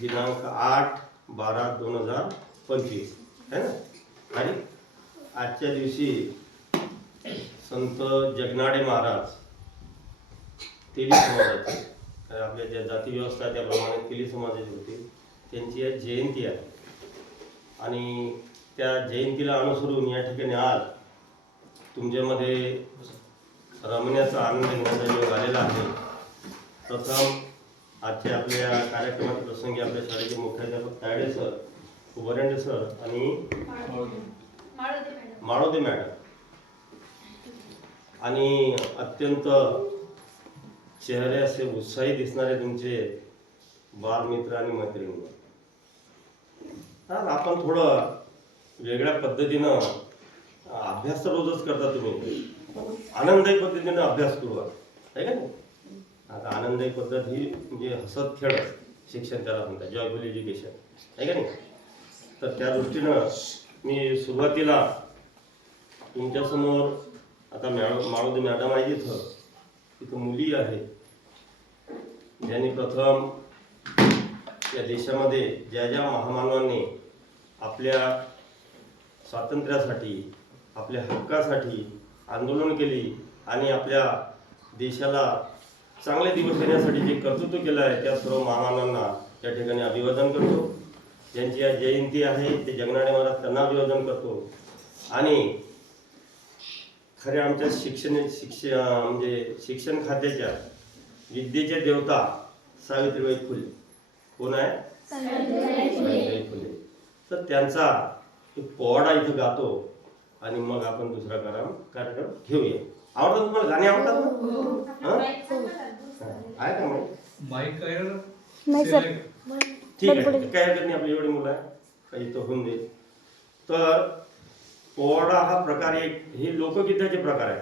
दिनांक 8/12/2025 है ना. आणि आजच्या दिवशी संत जगनाडे महाराज तेली समाजाचे, आपल्या ज्या जाती व्यवस्था त्याप्रमाणे तेली समाजाची होती, त्यांची आज जयंती आहे. आणि त्या जयंतीला अनुसरून या ठिकाणी आज तुमच्यामध्ये रमण्याचा आनंद घेण्याचा योग आलेला आहे. प्रथम आजच्या आपल्या कार्यक्रमाच्या प्रसंगी आपल्या शाळेचे मुख्याध्यापक तायडे सर, वरंडे सर आणि माळोदे मॅडम आणि अत्यंत चेहरे असे उत्साही दिसणारे तुमचे बालमित्र आणि मैत्रिणी. आपण थोडं वेगळ्या पद्धतीनं अभ्यास तर रोजच करता तुम्ही, आनंददायी पद्धतीनं अभ्यास करू आहे का नाही. आता आनंददायी पद्धत ही म्हणजे हसत खेळत शिक्षण त्याला म्हणतात, जॉयफुल एज्युकेशन आहे का नाही. तर त्या दृष्टीनं मी सुरुवातीला तुमच्यासमोर आता माळोदे मॅडम आहे इथं मुली आहेत ज्यांनी प्रथम या देशामध्ये ज्या ज्या महामानवांनी आपल्या स्वातंत्र्यासाठी, आपल्या हक्कासाठी आंदोलन केली आणि आपल्या देशाला चांगले दिवस येण्यासाठी जे कर्तृत्व केलं आहे त्या सर्व महामानवांना त्या ठिकाणी अभिवादन करतो. ज्यांची आज जयंती आहे ते जगनाडे महाराज त्यांना अभिवादन करतो. आणि खरे आमच्या शिक्षण खात्याच्या विद्येच्या देवता सावित्रीबाई फुले कोण आहे? सावित्रीबाई फुले. तर त्यांचा पोवाडा इथं गातो आणि मग आपण दुसरा कार्यक्रम घेऊया. आवडतात तुम्हाला गाणी? आवडतात ना? आहे का माईक? नाही सर. ठीक आहे, काय हरकत नाही. आपली एवढी मुलं आहे काही तो होऊन जाईल. तर पोवाडा हा प्रकार एक, हे लोकगीताचे प्रकार आहे.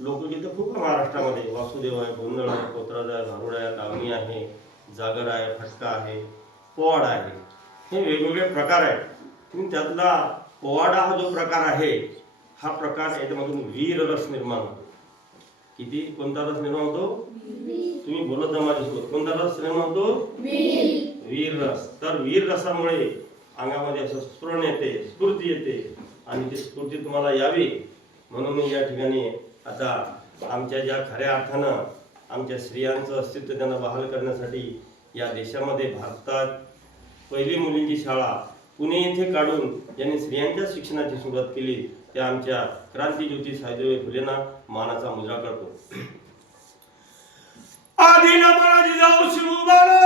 लोकगीतं खूप महाराष्ट्रामध्ये वासुदेव आहे, गोंधळ आहे, पोतराज आहे, भारुड आहे, लावणी आहे, जागर आहे, फटका आहे, पोवाडा आहे. हे वेगवेगळे प्रकार आहेत. त्यातला पोवाडा हा जो प्रकार आहे हा प्रकार याच्यामधून वीर रस निर्माण होतो. किती? कोणता रस निर्माण होतो? तुम्ही बोलत जा माझ्यासोबत. कोणता रस निर्माण होतो? वीर रस. तर वीर रसामुळे अंगामध्ये असं स्फुरण येते, स्फूर्ती येते आणि ती स्फूर्ती तुम्हाला यावी म्हणून मी या ठिकाणी आता आमच्या ज्या खऱ्या अर्थानं आमच्या स्त्रियांचं अस्तित्व त्यांना बहाल करण्यासाठी या देशामध्ये भारतात पहिली मुलींची शाळा पुणे येथे काढून ज्यांनी स्त्रियांच्या शिक्षणाची सुरुवात केली त्या आमच्या क्रांतीज्योती सावित्रीबाई फुलेंना मानाचा मुजरा करतो. आधी नमन जिजाऊ शिवबाला,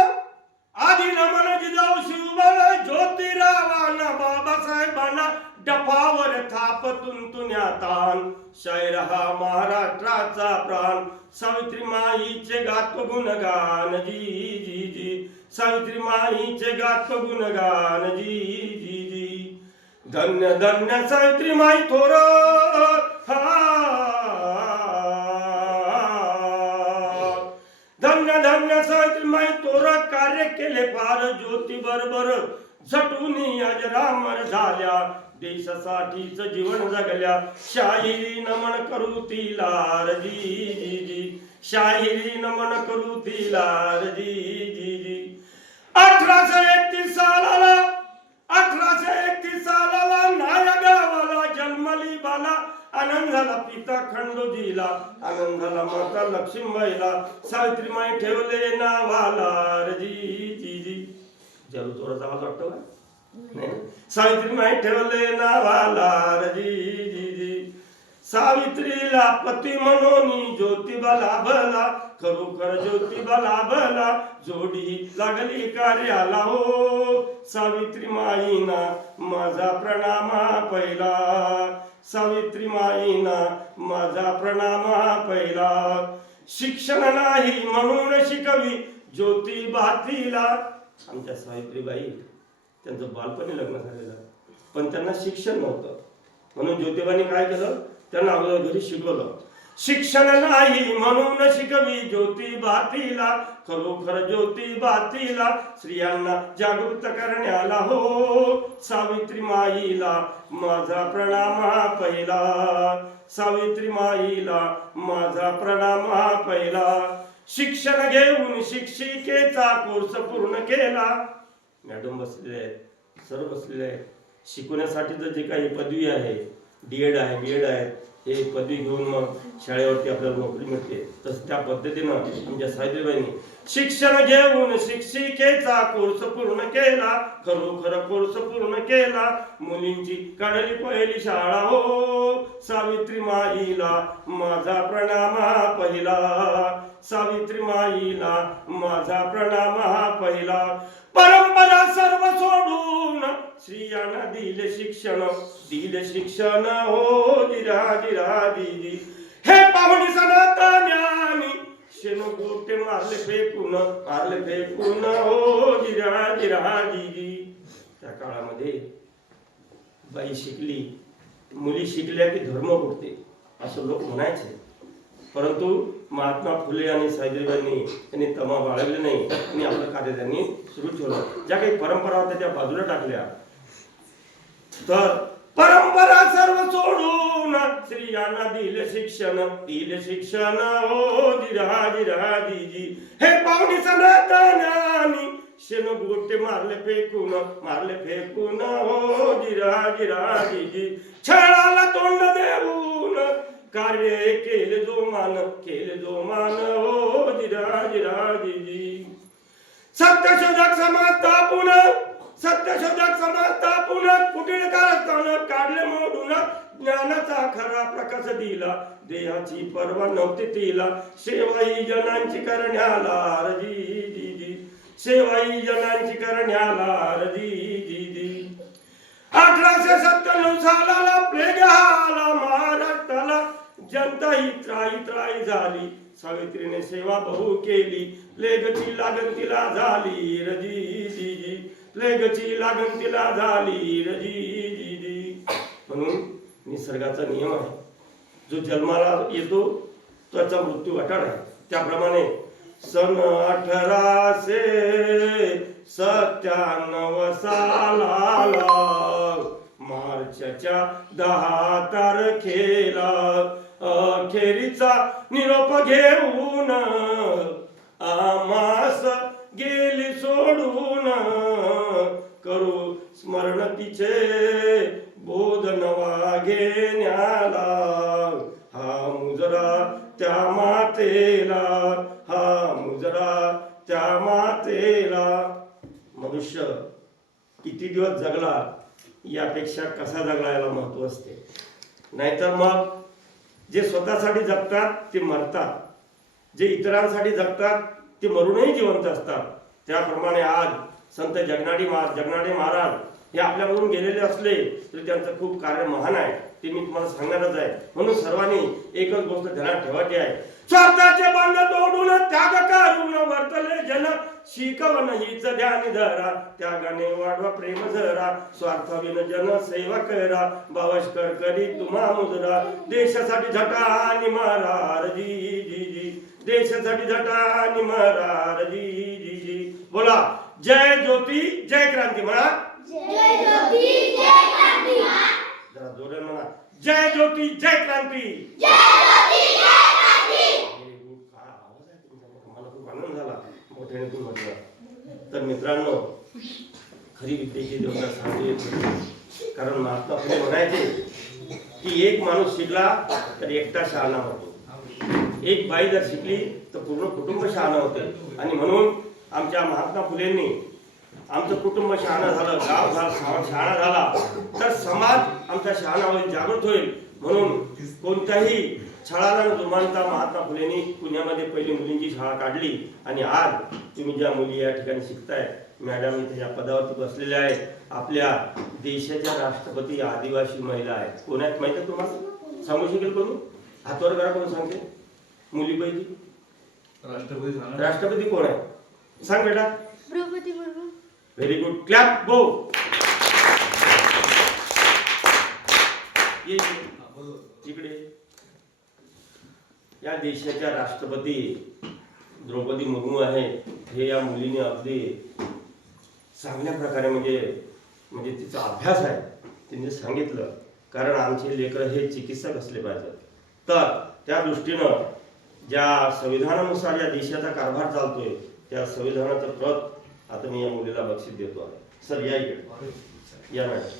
आधी नमन जिजाऊ शिवबाला, ज्योतिरावांना बाबासाहेबांना डफावर थाप तुंतुण्यातान, शायर हा महाराष्ट्राचा प्राण, सावित्री माईचे गात गुणगान जी जी जी, सावित्री माईचे गात गुणगान जी जी जी. धन्य धन्य सावित्री माई थोर, धन्य धन्य सावित्री माई थोर, कार्य केले फार ज्योती बरोबर, झटून अजरामर झाल्या, देशासाठीच जीवन जगल्या, शाहिरी नमन करू तिला जी जी जी, शाहिरी नमन करू तिला जी जी जी. 1831 सालाला, 1831 सालाला नाया गावाला जन्मली बाला, आनंद झाला पिता खंडोजीला, आनंद झाला माता लक्ष्मीबाईला, सावित्री माई ठेवले नावाला जी जी जी. जरूर थोडासा आवाज वाटतो का? सावित्री माई ठेवले नावाला जी जी जी. सावित्रीला पती म्हणून ज्योतिबा लाभला, खरोखर ज्योतिबा लाभला, जोडी लागली कार्याला हो, सावित्री माईना माझा प्रणामा पहिला, सावित्री माईना माझा प्रणामा पहिला. शिक्षण नाही म्हणून शिकवी ज्योतिबा तिला. आमच्या सावित्रीबाई त्यांचं बालपणी लग्न झालेलं पण त्यांना शिक्षण नव्हतं म्हणून ज्योतिबांनी काय केलं, त्यांना अगोदर घरी शिकवलं. शिक्षण नाही म्हणून शिकवी ज्योतिबा तिला, खरोखर ज्योतिबा तिला, स्त्रियांना जागृत करण्याला हो, सावित्री माईला माझा प्रणाम पहिला, सावित्री माईला माझा प्रणाम पहिला. शिक्षण घेऊन शिक्षिकेचा कोर्स पूर्ण केला. मॅडम बसलेले आहेत, सर बसलेले आहेत. शिकवण्यासाठीचं जे काही पदवी आहे, D.Ed आहे, B.Ed आहे, हे पदवी घेऊन मग शाळेवरती आपल्याला नोकरी मिळते. तसं त्या पद्धतीनं आमच्या सावित्रीबाईंनी शिक्षण घेऊन शिक्षिकेचा कोर्स पूर्ण केला. खरोखर कोर्स पूर्ण केला. मुलींची काढली पहिली शाळा हो, सावित्री माईला माझा प्रणाम हा पहिला. सावित्री माईला माझा प्रणाम हा पहिला. परंपरा सर्व सोडून स्त्रियांना दिले शिक्षण, दिले शिक्षण हो जिराजी. हे पाहुणी सनातन्यानी शेनो गोटे मारले फेकून हो जिराजी. त्या काळामध्ये बाई शिकली, मुली शिकल्या की धर्म उठते असं लोक म्हणायचे. परंतु महात्मा फुले आणि सावित्रीबाईंनी त्यांनी तमा बाळगले नाही आणि आपलं कार्य त्यांनी सुरू ठेवलं. ज्या काही परंपरा होत्या त्या बाजूला टाकल्या. तर परंपरा सर्व सोडून स्त्रियांना दिले शिक्षण हो जिराजी. हे पाहुणी सनातन्यानी शेण गोटे मारले फेकून हो जिराजी. छळाला तोंड देऊन कार्य केले जो मान हो जिराजी. सत्यशोधक समाज तापून कुटील कारस्थान काढले मोडून ज्ञानाचा खरा प्रकाश दिला. देहाची पर्वा नव्हती तिला, सेवाई जनांची करण्याला रजी. सेवाई जनांची करण्याला रजी. 1897 सालाला प्लेग आला महाराष्ट्राला. जनता ही त्राई झाली. सावित्रीने सेवा बहु केली. लेगची लागण तिला झाली रजी. लेगची लागण तिला झाली रजी. म्हणून निसर्गाचा नियम आहे, जो जन्माला येतो त्याचा मृत्यू अटळ आहे. त्याप्रमाणे सन 1897 सालाला मार्चच्या 10 तारखेला अखेरीचा निरोप घेऊन आमास गेली सोडून. करू स्मरण तिचे बोध नवा घेण्याला. हा मुजरा त्या मातेला, हा मुजरा त्या मातेला. मनुष्य किती दिवस जगला यापेक्षा कसा जगला याला महत्व असते. नाहीतर मग जे स्वतःसाठी जगतात ते मरतात, जे इतरांसाठी जगतात ते मरूनही जिवंत असतात. त्याप्रमाणे आज संत जगनाडे महाराज हे आपल्यामधून गेलेले असले तरी त्यांचं खूप कार्य महान आहे, ते मी तुम्हाला सांगणारच आहे. म्हणून सर्वांनी एकच गोष्ट ध्यानात ठेवायची आहे. स्वार्थाचे बंध तोडून त्याग करून वर्तले जन. शिकवण हीच ध्यान धरा, त्यागाने वाढवा प्रेम जरा. स्वार्थाविन जन सेवा करा, बावस्कर करी तुम्हा मुजरा. देशासाठी झटा आणि मारा रजी. देशासाठी झटा आणि मारा रजी. बोला जय ज्योती जय क्रांती म्हणा. जय ज्योती जय क्रांती. जरा जोरात म्हणा, जय ज्योती जय क्रांती. जय ज्योती जय क्रांती. आवाज आहे तुमचा, मला खूप आनंद झाला मोठ्याने तुम्ही म्हटलं. तर मित्रांनो, खरी विद्येची देवता सांगली येते. कारण महात्मा फुले म्हणायचे की एक माणूस शिकला तर एकटा शहाणा होतो, एक बाई जर शिकली तर पूर्ण कुटुंब शहाणा होते. आणि म्हणून आमच्या महात्मा फुलेंनी आमचं कुटुंब शहाणा झालं, गाव शहाणा झाला तर समाज आमचा शहाणा होईल, जागृत होईल. म्हणून कोणत्याही छळाला न जुमानता महात्मा फुलेंनी पुण्यामध्ये पहिली मुलींची शाळा काढली. आणि आज तुम्ही ज्या मुली या ठिकाणी शिकताय, मॅडम इथे या पदावरती बसलेल्या आहेत, आपल्या देशाच्या राष्ट्रपती आदिवासी महिला आहेत. कोण आहेत माहिती आहे तुम्हाला? सांगू शकेल कोणी? हातवर करा, कोण सांगते? मुलीपैकी राष्ट्रपती कोण आहे? सांग बेटा. Droupadi Murmu. Very good, clap go. इकडे या देशाच्या राष्ट्रपती द्रौपदी मुर्मू आहे. हे या मुलीने अगदी चांगल्या प्रकारे म्हणजे तिचा अभ्यास आहे तिने सांगितलं. कारण आमचे लेकरं हे चिकित्सक असले पाहिजेत. तर त्या दृष्टीनं ज्या संविधानानुसार या देशाचा कारभार चालतोय त्या संविधानाचं प्रत आता मी या मुलीला बक्षीस देतो आहे. सर या इकडे या मॅडम.